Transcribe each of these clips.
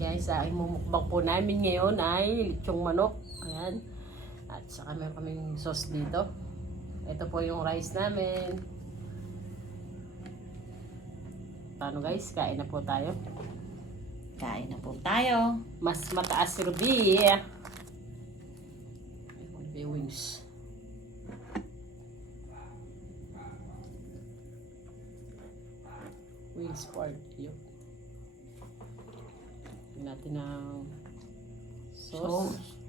guys, ang mumukbang po namin ngayon ay lechong manok. Ayan. At saka meron kaming sauce dito. Ito po yung rice namin. Paano guys? Kain na po tayo. Kain na po tayo. Mas mataas si Ruby. Ruby wings. Wings part. Yun. Lagyan natin ng sauce.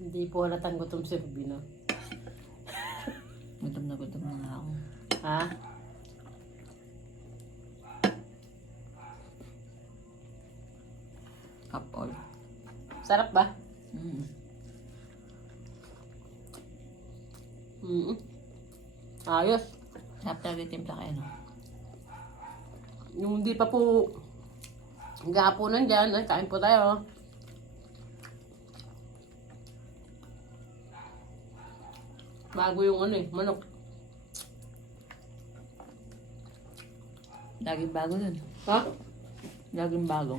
Hindi po halatang gutom si Ruby, no? Gutom na nga ako. Ha? Cup all. Sarap ba? Mm. Ayos. Sarap talaga yung timpla kayo, no? Yung hindi pa po gapunan dyan, ay kain po tayo. Bago yung manok. Laging bago dun. Ha? Laging bago.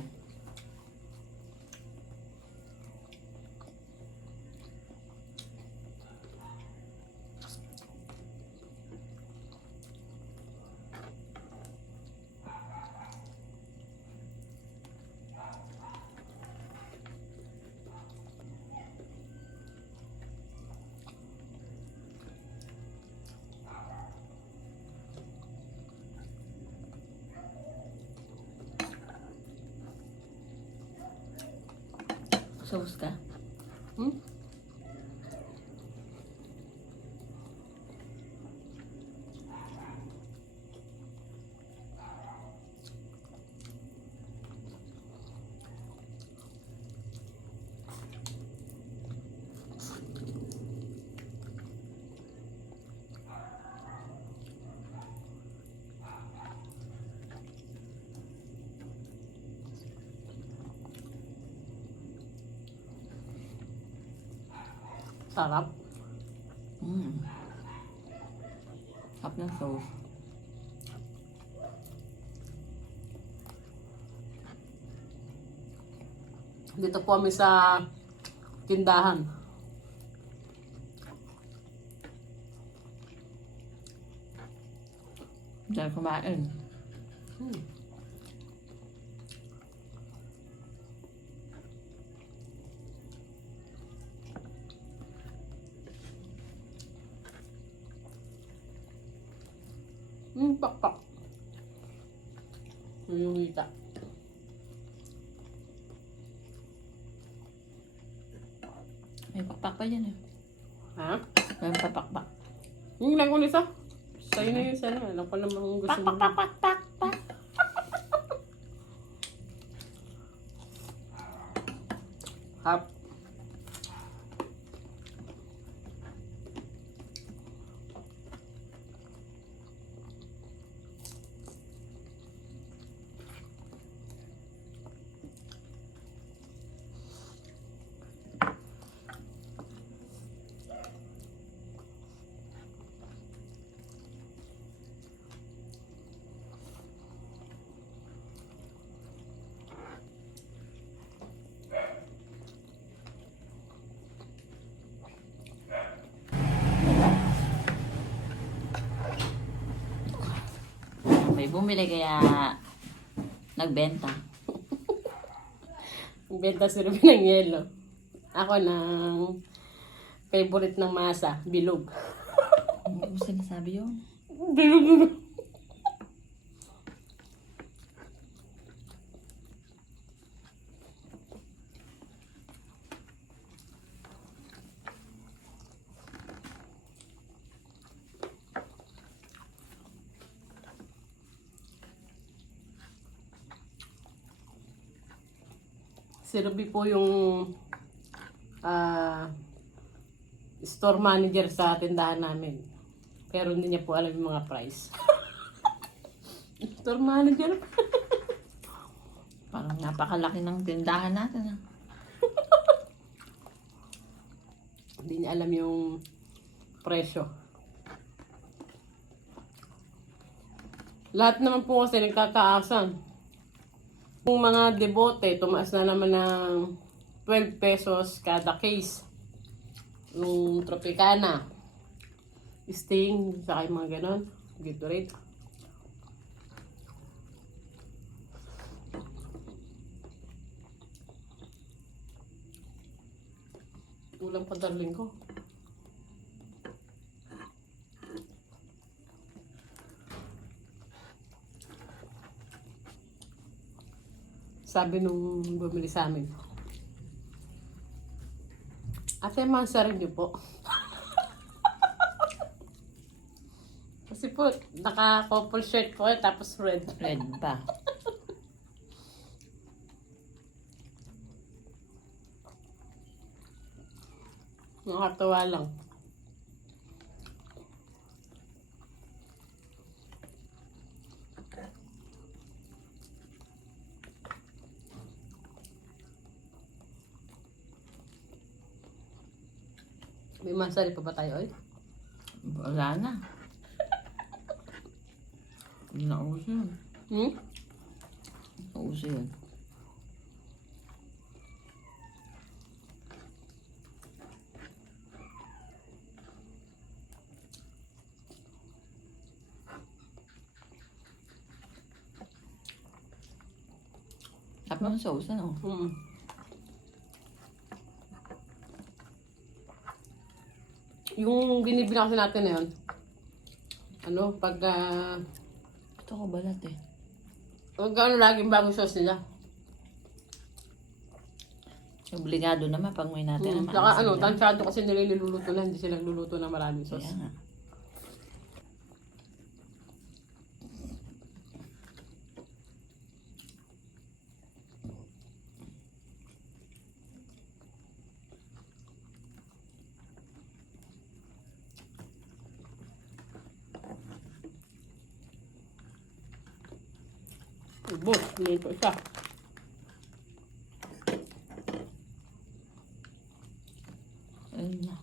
Sauce ka? Hmm? Sarap. Sarap ng sauce. Dito po kami sa tindahan. Diyan kumain. Pakpak. Yung hita. May pakpak pa dyan eh. Ha? May papakpak. Yung lang ko nisa. Sa'yo na yun sana. Alam ko namang gusto mo. Pak. Hap. May bumili kaya nagbenta. Benta si Ruby ng yelo. Ako ng favorite ng masa, bilog. Ano sinasabi yun? Bilog. Si Ruby po yung store manager sa tindahan namin. Pero hindi niya po alam yung mga price. Store manager. Parang napakalaki ng tindahan natin. Hindi niya alam yung presyo. Lahat naman po kasi nagkakaasan. Yung mga debote, tumaas na naman ng 12 pesos kada case. Yung Tropicana, Sting, saka yung mga ganon, Gatorade. Ulang pa darling ko. Sabi nung bumili sa amin, ate, mansarin niyo po. Kasi po, naka-couple shirt po tapos red. Red pa. Nakatawa lang. May mansari pa ba tayo, oy? Wala na. Nauso yun. Nauso yun. Sabi mo sa usan, oh. Yung binibili kasi natin na yun, ano, pag Ito ko balat eh. laging bagong sauce nila. Obligado naman pag may natin naman. Saka ano, tansyado kasi nila niluluto na, hindi sila nagluluto ng maraming sauce. Kaya nga. Ubus, hindi po isa. Ayun na.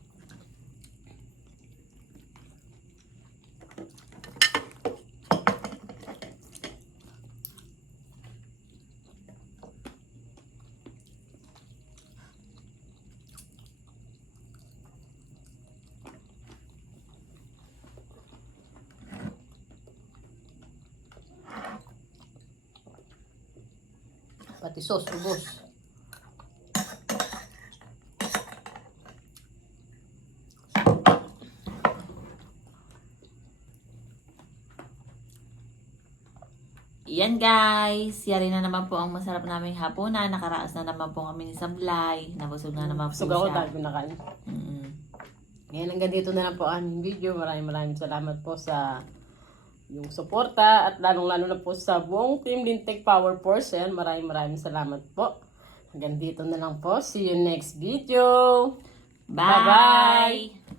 Pati sauce, ubus. Yan guys, yari na naman po ang masarap naming hapunan. Nakaraas na naman po kami ni Sablay. Nabusog na naman po Busog ako siya. dahil pinakain. Ngayon hanggang dito na lang po ang aming video. Maraming salamat po sa yung suporta at lalong-lalo na po sa buong Team Lintec Power Force. Ayan, maraming salamat po. Hanggang dito na lang po. See you next video. Bye! Bye-bye!